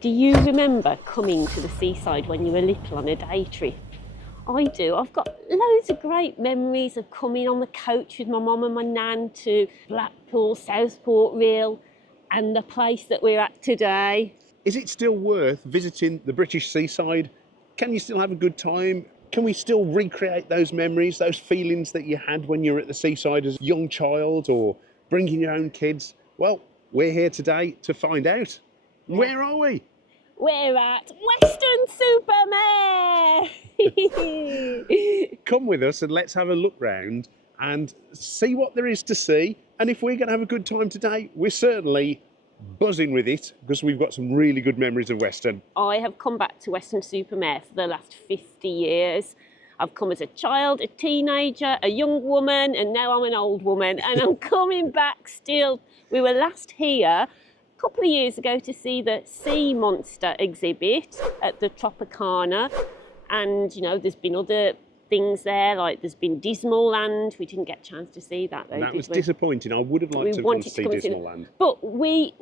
Do you remember coming to the seaside when you were little on a day trip? I do. I've got loads of great memories of coming on the coach with my mum and my nan to Blackpool, Southport Rill, and the place that we're at today. Is it still worth visiting the British seaside? Can you still have a good time? Can we still recreate those memories, those feelings that you had when you were at the seaside as a young child or bringing your own kids? Well, we're here today to find out. Yeah. Where are we? We're at Weston-super-Mare! Come with us and let's have a look round and see what there is to see. And if we're going to have a good time today, we're certainly buzzing with it because we've got some really good memories of Weston. I have come back to Weston-super-Mare for the last 50 years. I've come as a child, a teenager, a young woman, and now I'm an old woman, and I'm coming back still. We were last here a couple of years ago to see the sea monster exhibit at the Tropicana, and you know there's been other things there, like there's been Dismaland. We didn't get a chance to see that though. That was disappointing. I would have liked to have see Dismaland. But we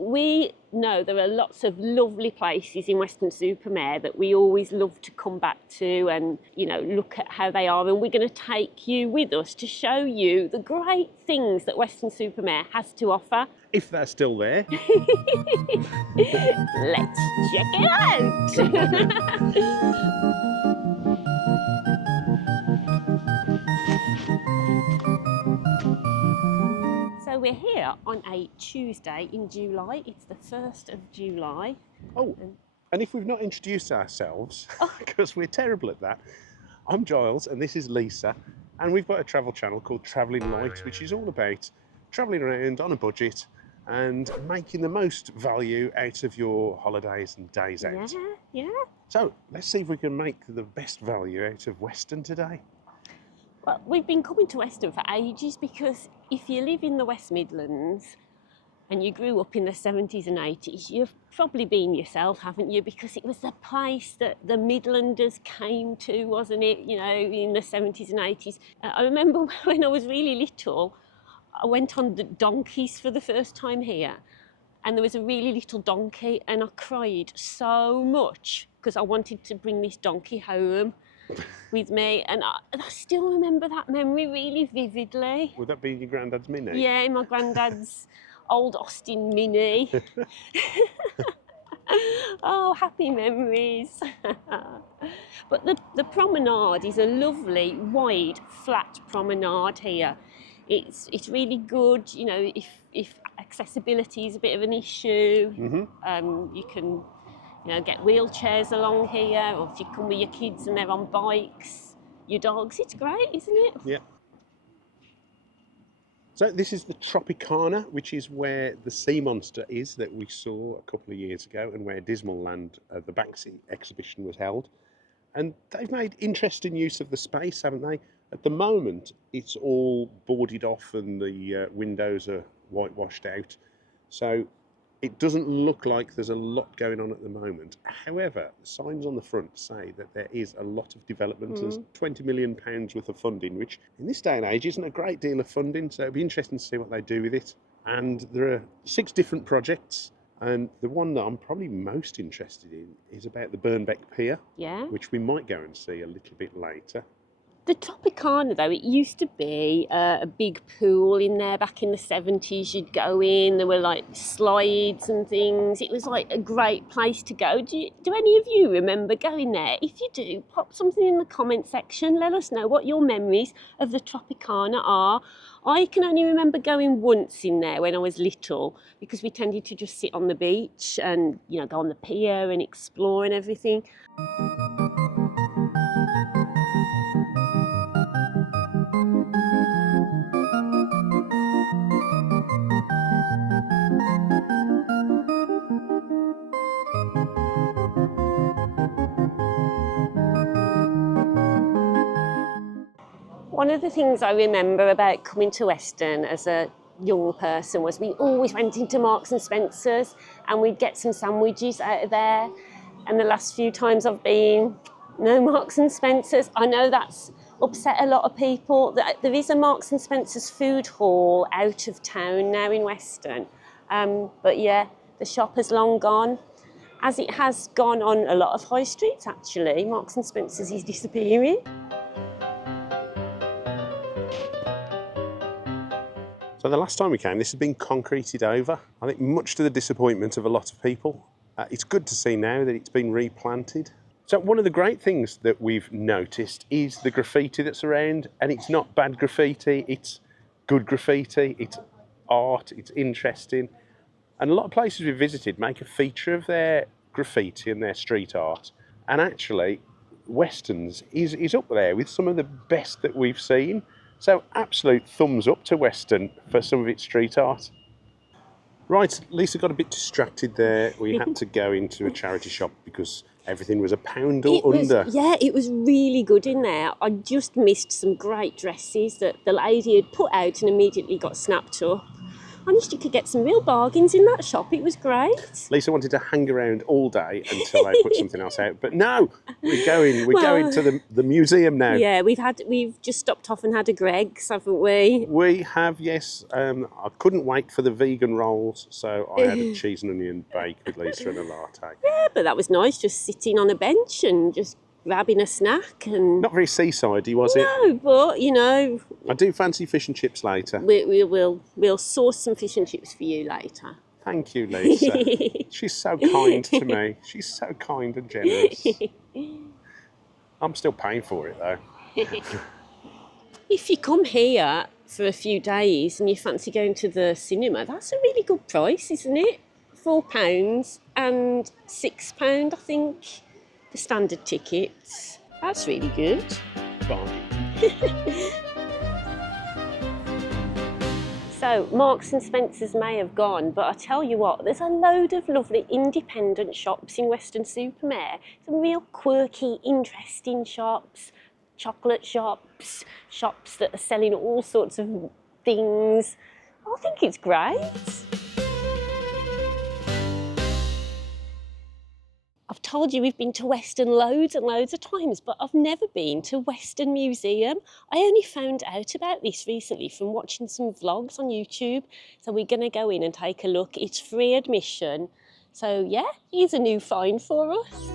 know there are lots of lovely places in Weston-super-Mare that we always love to come back to and, you know, look at how they are. And we're going to take you with us to show you the great things that Weston-super-Mare has to offer. If they're still there. Let's check it out. So we're here on a Tuesday in July. It's the 1st of July. Oh, and if we've not introduced ourselves, because we're terrible at that, I'm Giles and this is Lisa, and we've got a travel channel called Travelling Light, which is all about travelling around on a budget and making the most value out of your holidays and days out. Yeah. So let's see if we can make the best value out of Weston today. Well, we've been coming to Weston for ages because if you live in the West Midlands and you grew up in the 70s and 80s, you've probably been yourself, haven't you? Because it was the place that the Midlanders came to, wasn't it? You know, in the 70s and 80s. I remember when I was really little, I went on the donkeys for the first time here, and there was a really little donkey, and I cried so much because I wanted to bring this donkey home with me, and I still remember that memory really vividly. Would that be your granddad's Mini? Yeah, my granddad's old Austin Mini. Oh, happy memories. But the promenade is a lovely, wide, flat promenade here. It's really good, you know, if accessibility is a bit of an issue, you can, you know, get wheelchairs along here, or if you come with your kids and they're on bikes, your dogs, it's great, isn't it? Yeah. So this is the Tropicana, which is where the sea monster is that we saw a couple of years ago and where Dismaland, the Banksy exhibition was held. And they've made interesting use of the space, haven't they? At the moment, it's all boarded off and the windows are whitewashed out. So it doesn't look like there's a lot going on at the moment. However, the signs on the front say that there is a lot of development. There's £20 million worth of funding, which in this day and age isn't a great deal of funding. So it'll be interesting to see what they do with it. And there are 6 different projects. And the one that I'm probably most interested in is about the Birnbeck Pier, which we might go and see a little bit later. The Tropicana, though, it used to be a big pool in there back in the 70s. You'd go in, there were like slides and things. It was like a great place to go. Do any of you remember going there? If you do, pop something in the comment section. Let us know what your memories of the Tropicana are. I can only remember going once in there when I was little because we tended to just sit on the beach and, you know, go on the pier and explore and everything. One of the things I remember about coming to Weston as a young person was we always went into Marks and Spencer's and we'd get some sandwiches out of there. And the last few times I've been, no Marks and Spencer's. I know that's upset a lot of people. There is a Marks and Spencer's food hall out of town now in Weston. But yeah, the shop has long gone. as it has gone on a lot of high streets actually. Marks and Spencer's is disappearing. So the last time we came, this had been concreted over. I think much to the disappointment of a lot of people. It's good to see now that it's been replanted. So one of the great things that we've noticed is the graffiti that's around, and it's not bad graffiti, it's good graffiti, it's art, it's interesting. And a lot of places we've visited make a feature of their graffiti and their street art. And actually, Weston's is up there with some of the best that we've seen. So absolute thumbs up to Weston for some of its street art. Right, Lisa got a bit distracted there. We had to go into a charity shop because everything was £1 or under. Yeah, it was really good in there. I just missed some great dresses that the lady had put out and immediately got snapped up. Honest, you could get some real bargains in that shop. It was great. Lisa wanted to hang around all day until they put something else out, but no, we're going to the museum now. Yeah, we've just stopped off and had a Greg's, haven't we? We have, yes. I couldn't wait for the vegan rolls, so I had a cheese and onion bake with Lisa and a latte. Yeah, but that was nice, just sitting on a bench and just grabbing a snack. And not very seaside-y, was it? No, but you know, I do fancy fish and chips later. We'll source some fish and chips for you later. Thank you, Lisa. She's so kind to me. She's so kind and generous. I'm still paying for it though. If you come here for a few days and you fancy going to the cinema, that's a really good price, isn't it? £4 and £6, I think, the standard tickets. That's really good. Bargain. So, Marks and Spencer's may have gone, but I tell you what, there's a load of lovely independent shops in Weston-super-Mare. Some real quirky, interesting shops, chocolate shops, shops that are selling all sorts of things. I think it's great. I've told you we've been to Weston loads and loads of times, but I've never been to Weston Museum. I only found out about this recently from watching some vlogs on YouTube. So we're going to go in and take a look. It's free admission. So yeah, here's a new find for us.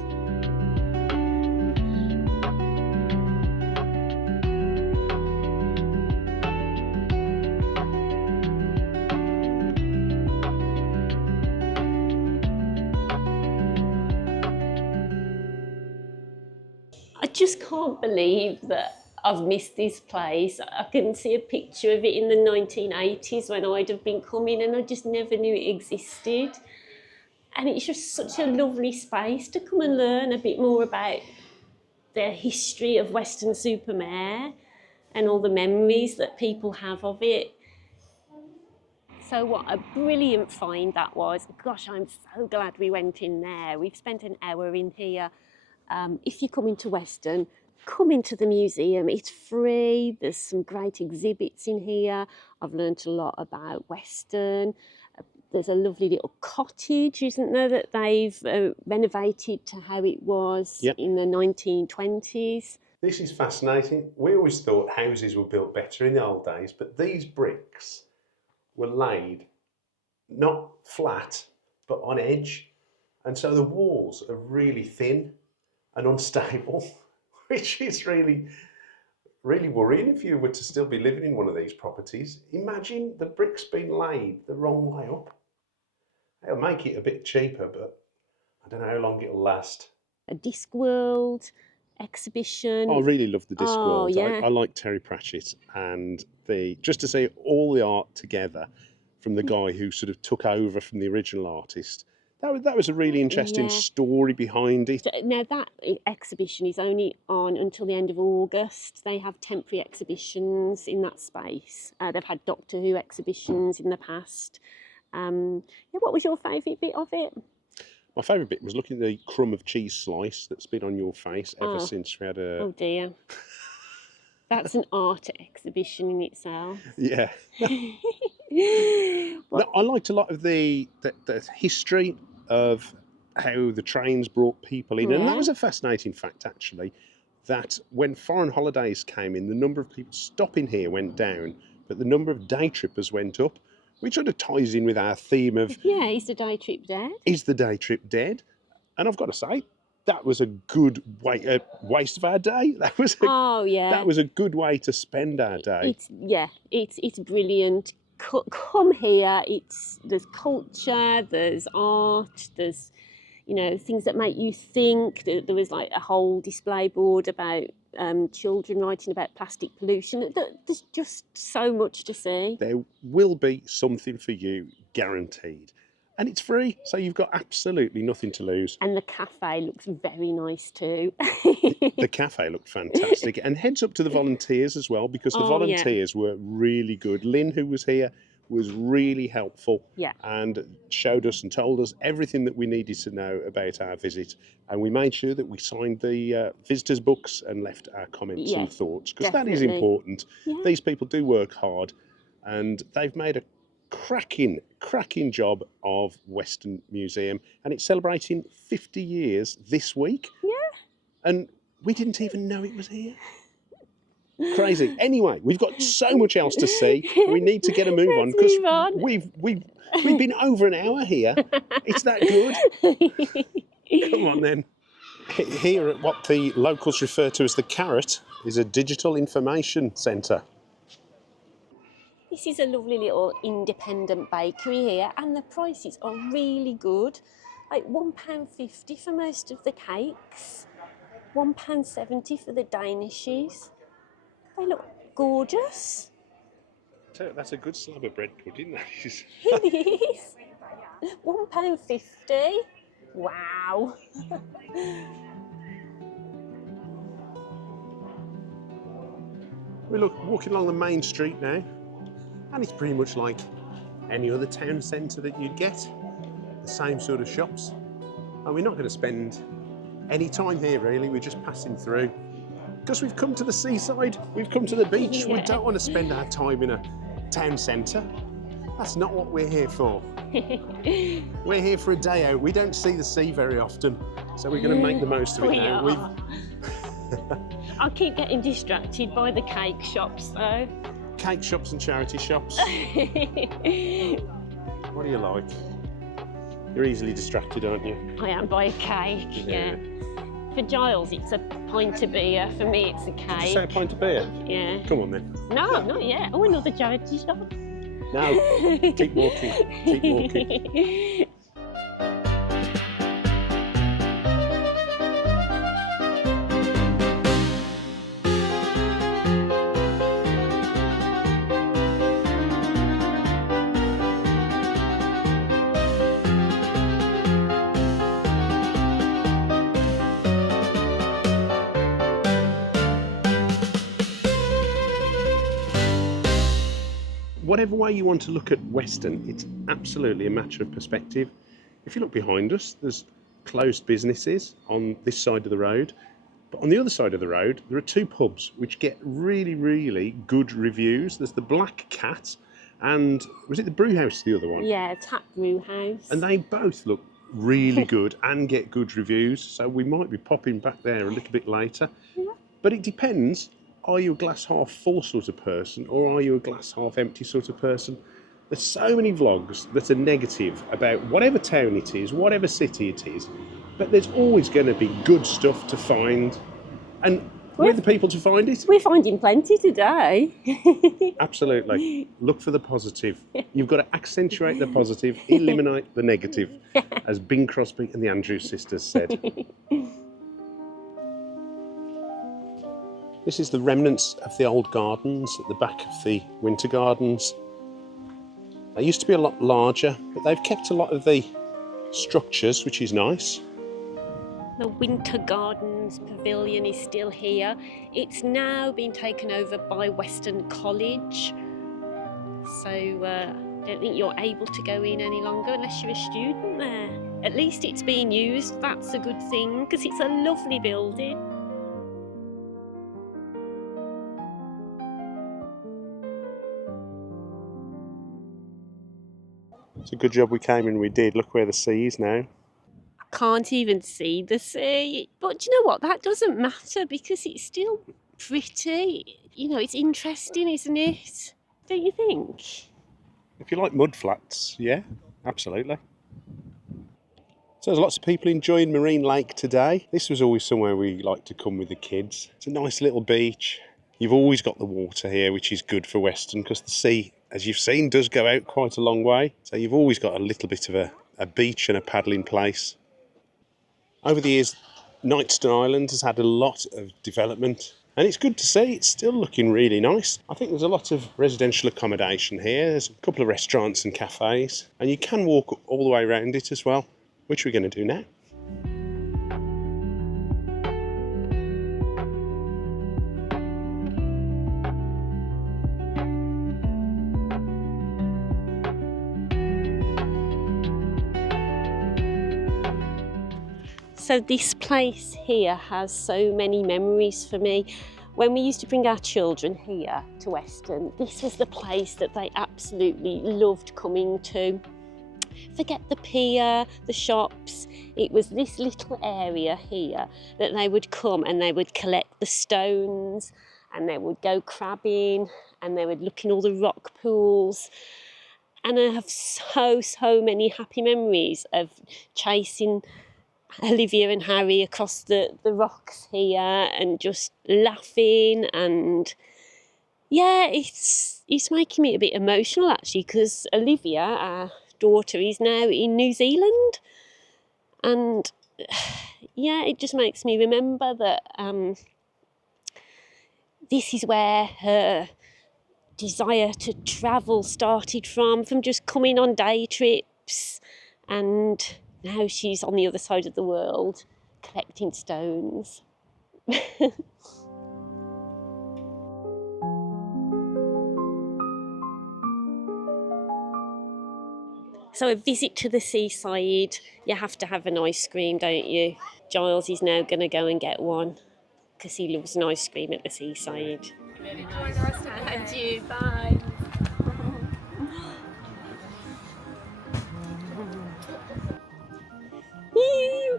I just can't believe that I've missed this place. I can see a picture of it in the 1980s when I'd have been coming and I just never knew it existed. And it's just such a lovely space to come and learn a bit more about the history of Weston-super-Mare and all the memories that people have of it. So what a brilliant find that was. Gosh, I'm so glad we went in there. We've spent an hour in here. If you come into Weston, come into the museum. It's free. There's some great exhibits in here. I've learnt a lot about Weston. There's a lovely little cottage, isn't there, that they've renovated to how it was in the 1920s. This is fascinating. We always thought houses were built better in the old days, but these bricks were laid not flat, but on edge. And so the walls are really thin and unstable, which is really, really worrying if you were to still be living in one of these properties. Imagine the bricks being laid the wrong way up. It'll make it a bit cheaper, but I don't know how long it'll last. A Discworld exhibition. I really love the Discworld. Yeah. I like Terry Pratchett, and just to see all the art together from the guy who sort of took over from the original artist. That was a really interesting story behind it. Now that exhibition is only on until the end of August. They have temporary exhibitions in that space. They've had Doctor Who exhibitions in the past. What was your favourite bit of it? My favourite bit was looking at the crumb of cheese slice that's been on your face ever since we had a... Oh dear. That's an art exhibition in itself. Yeah. No, I liked a lot of the history of how the trains brought people in. And that was a fascinating fact, actually, that when foreign holidays came in, the number of people stopping here went down, but the number of day trippers went up, which sort of ties in with our theme of... Yeah, is the day trip dead? Is the day trip dead? And I've got to say, that was a good waste of our day. Oh yeah, that was a good way to spend our day. It's brilliant. Come here. There's culture, there's art, there's things that make you think. There was like a whole display board about children writing about plastic pollution. There's just so much to see. There will be something for you, guaranteed. And it's free, so you've got absolutely nothing to lose. And the cafe looks very nice too. The cafe looked fantastic. And heads up to the volunteers as well, because the volunteers were really good. Lynn, who was here, was really helpful and showed us and told us everything that we needed to know about our visit. And we made sure that we signed the visitors' books and left our comments and thoughts, because that is important. Yeah. These people do work hard, and they've made a cracking job of Weston Museum, and it's celebrating 50 years this week. Yeah. And we didn't even know it was here. Crazy. Anyway, we've got so much else to see. We need to get a move on, because we've been over an hour here. It's that good. Come on then. Here at what the locals refer to as the Carrot is a digital information centre. This is a lovely little independent bakery here, and the prices are really good. Like £1.50 for most of the cakes, £1.70 for the Danishes. They look gorgeous. So that's a good slab of bread pudding, that is. It is. £1.50. Wow. We're walking along the main street now, and it's pretty much like any other town centre that you'd get. The same sort of shops. And we're not going to spend any time here really, we're just passing through. Because we've come to the seaside, we've come to the beach, we don't want to spend our time in a town centre. That's not what we're here for. We're here for a day out. We don't see the sea very often, so we're going to make the most of it now. I'll keep getting distracted by the cake shops though. Cake shops and charity shops. What do you like? You're easily distracted, aren't you? I am by a cake, yeah. For Giles, it's a pint of beer. For me, it's a cake. Did you say a pint of beer? Yeah. Come on then. No, not yet. Oh, another charity shop. No, keep walking. Keep walking. Whatever way you want to look at Weston, it's absolutely a matter of perspective. If you look behind us, there's closed businesses on this side of the road. But on the other side of the road, there are two pubs which get really, really good reviews. There's the Black Cat and, was it the Brew House, the other one? Yeah, Tap Brew House. And they both look really good and get good reviews. So we might be popping back there a little bit later. Yeah. But it depends. Are you a glass half full sort of person, or are you a glass half empty sort of person? There's so many vlogs that are negative about whatever town it is, whatever city it is, but there's always going to be good stuff to find. And we're the people to find it. We're finding plenty today. Absolutely. Look for the positive. You've got to accentuate the positive, eliminate the negative, as Bing Crosby and the Andrews sisters said. This is the remnants of the old gardens at the back of the winter gardens. They used to be a lot larger, but they've kept a lot of the structures, which is nice. The Winter Gardens Pavilion is still here. It's now been taken over by Weston College. So I don't think you're able to go in any longer unless you're a student there. At least it's being used, that's a good thing, because it's a lovely building. It's a good job we came and we did. Look where the sea is now. I can't even see the sea. But do you know what? That doesn't matter because it's still pretty. You know, it's interesting, isn't it? Don't you think? If you like mud flats, yeah, absolutely. So there's lots of people enjoying Marine Lake today. This was always somewhere we like to come with the kids. It's a nice little beach. You've always got the water here, which is good for Weston because the sea, as you've seen, does go out quite a long way. So you've always got a little bit of a beach and a paddling place. Over the years, Knightston Island has had a lot of development. And it's good to see, it's still looking really nice. I think there's a lot of residential accommodation here. There's a couple of restaurants and cafes. And you can walk all the way around it as well, which we're going to do now. So this place here has so many memories for me. When we used to bring our children here to Weston, this was the place that they absolutely loved coming to. Forget the pier, the shops, it was this little area here that they would come and they would collect the stones and they would go crabbing and they would look in all the rock pools. And I have so many happy memories of chasing Olivia and Harry across the rocks here and just laughing. And yeah, it's making me a bit emotional actually, because Olivia, our daughter, is now in New Zealand, and yeah, it just makes me remember that this is where her desire to travel started from just coming on day trips, and now she's on the other side of the world collecting stones. So a visit to the seaside, you have to have an ice cream, don't you? Giles is now going to go and get one because he loves an ice cream at the seaside. And you, bye.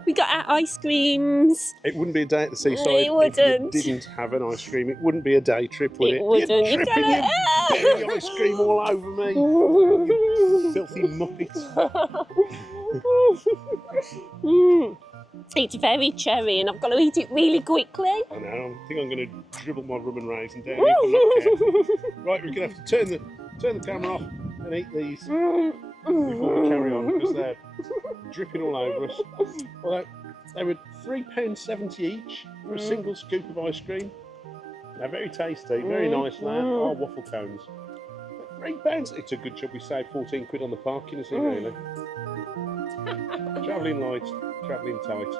We got our ice creams. It wouldn't be a day at the seaside It wouldn't. if you didn't have an ice cream. It wouldn't be a day trip, would it? It wouldn't. You're You dripping gotta- your dirty ice cream all over me. You filthy muppet. It's very cherry and I've got to eat it really quickly. I know, I think I'm going to dribble my rum and raisin down if I'm not careful. Right, we're going to have to turn the camera off and eat these before we carry on because they're dripping all over us. Although they were £3.70 each for a single scoop of ice cream. They're very tasty, very nice now. Oh, waffle cones. £3. It's a good job we saved 14 quid on the parking, isn't it, really? Travelling light, travelling tight.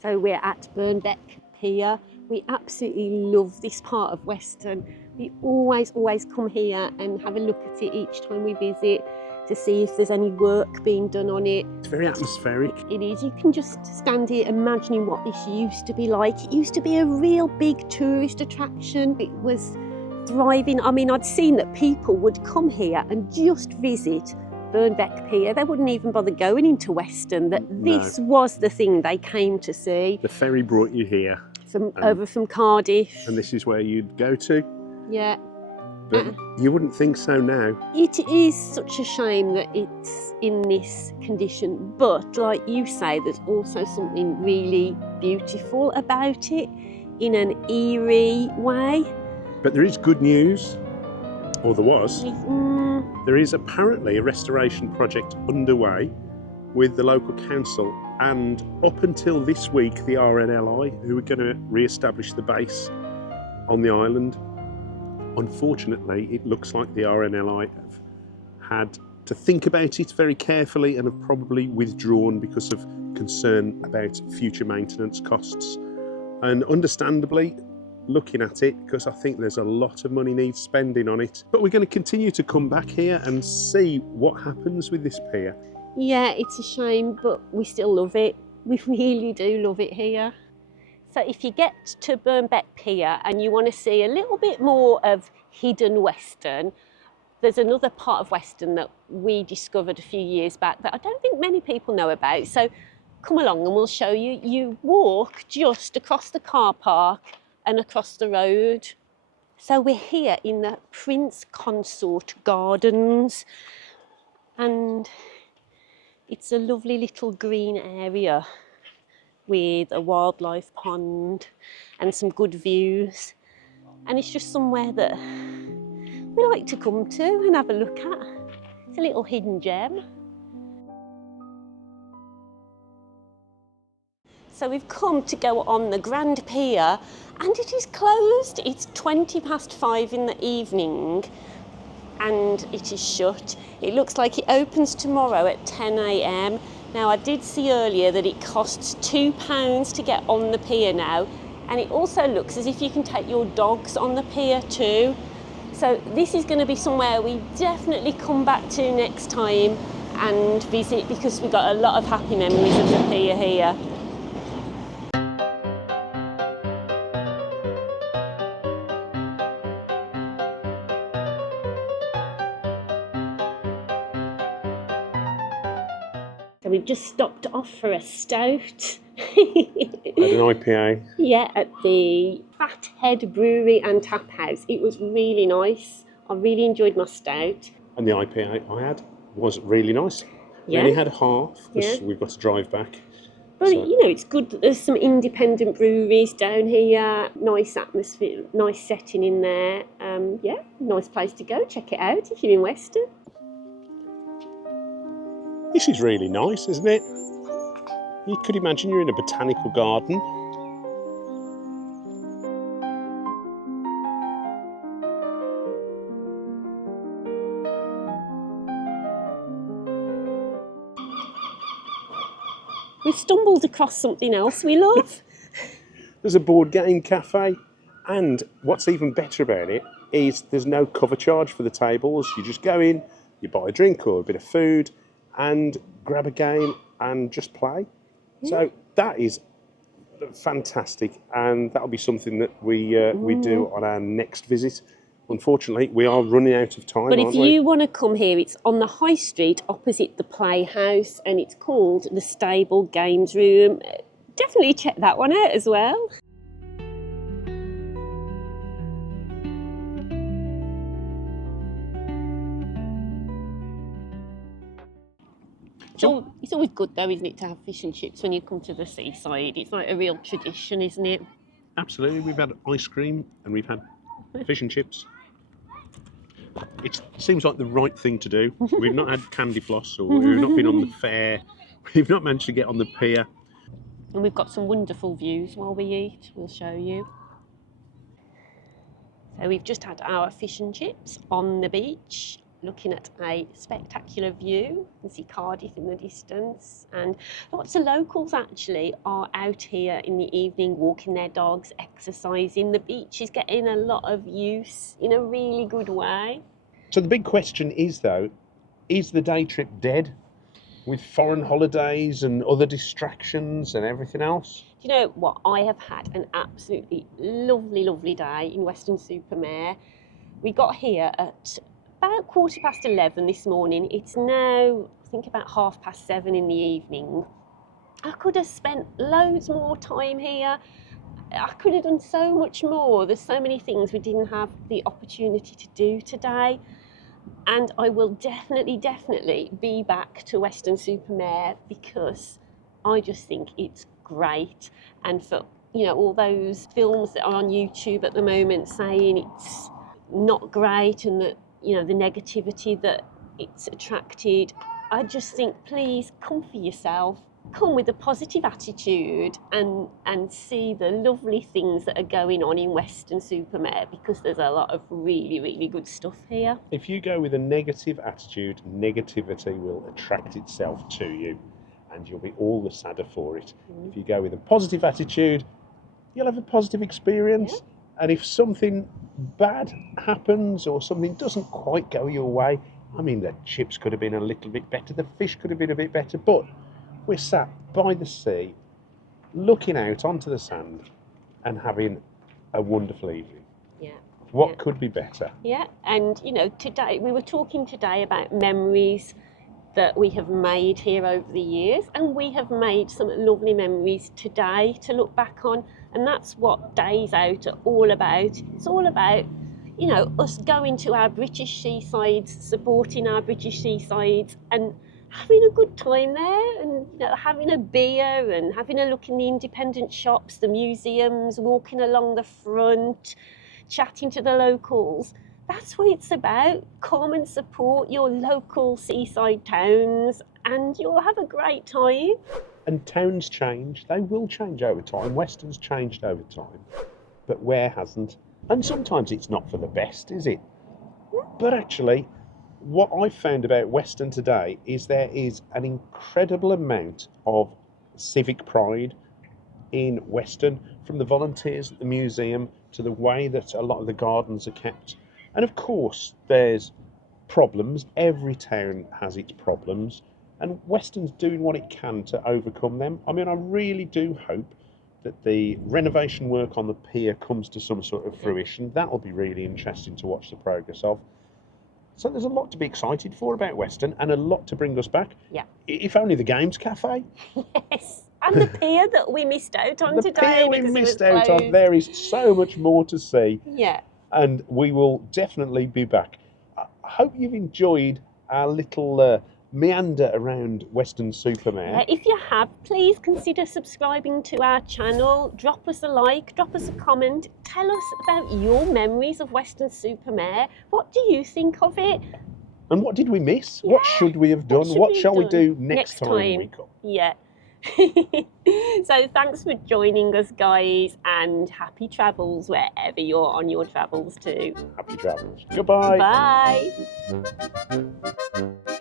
So we're at Birnbeck Pier. We absolutely love this part of Weston. We always come here and have a look at it each time we visit to see if there's any work being done on it. It's very atmospheric. It is. You can just stand here imagining what this used to be like. It used to be a real big tourist attraction. It was thriving. I mean, I'd seen that people would come here and just visit Birnbeck Pier. They wouldn't even bother going into Weston. That this was the thing they came to see. The ferry brought you here. Over from Cardiff. And this is where you'd go to. Yeah. But you wouldn't think so now. It is such a shame that it's in this condition, but like you say, there's also something really beautiful about it in an eerie way. But there is good news, or there was. There is apparently a restoration project underway with the local council, and up until this week, the RNLI, who are going to re-establish the base on the island. Unfortunately, it looks like the RNLI have had to think about it very carefully and have probably withdrawn because of concern about future maintenance costs. And understandably, looking at it, because I think there's a lot of money needs spending on it. But we're going to continue to come back here and see what happens with this pier. Yeah, it's a shame, but we still love it. We really do love it here. So if you get to Birnbeck Pier and you want to see a little bit more of hidden Weston, there's another part of Weston that we discovered a few years back that I don't think many people know about. So come along and we'll show you. You walk just across the car park and across the road. So we're here in the Prince Consort Gardens, and it's a lovely little green area with a wildlife pond and some good views. And it's just somewhere that we like to come to and have a look at. It's a little hidden gem. So we've come to go on the Grand Pier, and it is closed. It's 5:20 in the evening and it is shut. It looks like it opens tomorrow at 10 a.m. Now, I did see earlier that it costs £2 to get on the pier now, and it also looks as if you can take your dogs on the pier too. So this is going to be somewhere we definitely come back to next time and visit, because we've got a lot of happy memories of the pier here. So we've just stopped off for a stout. Had an IPA. Yeah, at the Fathead Brewery and Tap House. It was really nice. I really enjoyed my stout. And the IPA I had was really nice. We Yeah. only had half because Yeah. we've got to drive back. But So- you know, it's good that there's some independent breweries down here. Nice atmosphere, nice setting in there. Yeah, nice place to go. Check it out if you're in Weston. This is really nice, isn't it? You could imagine you're in a botanical garden. We've stumbled across something else we love. There's a board game cafe, and what's even better about it is there's no cover charge for the tables. You just go in, you buy a drink or a bit of food, and grab a game and just play. So that is fantastic, and that'll be something that we do on our next visit. Unfortunately, we are running out of time, But if aren't we? you want to come here, it's on the High Street opposite the Playhouse, and it's called the Stable Games Room. Definitely check that one out as well. So it's always good though, isn't it, to have fish and chips when you come to the seaside? It's like a real tradition, isn't it? Absolutely. We've had ice cream and we've had fish and chips. It seems like the right thing to do. We've not had candy floss, or we've not been on the fair. We've not managed to get on the pier. And we've got some wonderful views while we eat. We'll show you. So we've just had our fish and chips on the beach, looking at a spectacular view. You can see Cardiff in the distance, and lots of locals actually are out here in the evening walking their dogs, exercising. The beach is getting a lot of use in a really good way. So the big question is, though, is the day trip dead with foreign holidays and other distractions and everything else? Do you know what? I have had an absolutely lovely day in Weston-super-Mare. We got here at about 11:15 this morning. It's now, I think, about 7:30 in the evening. I could have spent loads more time here. I could have done so much more. There's so many things we didn't have the opportunity to do today. And I will definitely be back to Weston-super-Mare, because I just think it's great. And for, you know, all those films that are on YouTube at the moment saying it's not great and that, you know, the negativity that it's attracted, I just think, please come for yourself. Come with a positive attitude and see the lovely things that are going on in Weston-super-Mare, because there's a lot of really good stuff here. If you go with a negative attitude, negativity will attract itself to you, and you'll be all the sadder for it. If you go with a positive attitude, you'll have a positive experience. Yeah. And if something bad happens or something doesn't quite go your way, I mean, the chips could have been a little bit better, the fish could have been a bit better, but we're sat by the sea, looking out onto the sand and having a wonderful evening. Yeah. What Yeah. could be better? Yeah, and you know, today we were talking today about memories. that we have made here over the years, and we have made some lovely memories today to look back on, and that's what Days Out are all about. It's all about, you know, us going to our British seasides, supporting our British seasides, and having a good time there, and you know, having a beer and having a look in the independent shops, the museums, walking along the front, chatting to the locals. That's what it's about. Come and support your local seaside towns and you'll have a great time. And towns change, they will change over time. Weston's changed over time, but where hasn't? And sometimes it's not for the best, is it? But actually, what I've found about Weston today is there is an incredible amount of civic pride in Weston, from the volunteers at the museum to the way that a lot of the gardens are kept. And of course, there's problems. Every town has its problems, and Weston's doing what it can to overcome them. I mean, I really do hope that the renovation work on the pier comes to some sort of fruition. That'll be really interesting to watch the progress of. So there's a lot to be excited for about Weston, and a lot to bring us back. Yeah. If only the Games Cafe. Yes. And the pier that we missed out on today. The pier we because it missed was out on. closed. There is so much more to see. Yeah. And we will definitely be back. I hope you've enjoyed our little meander around Weston-super-Mare. If you have, please consider subscribing to our channel. Drop us a like, drop us a comment. Tell us about your memories of Weston-super-Mare. What do you think of it? And what did we miss? What should we have done? What shall we do next time we come? Yeah. So thanks for joining us, guys, and happy travels wherever you're on your travels to. Happy travels. Goodbye. Bye.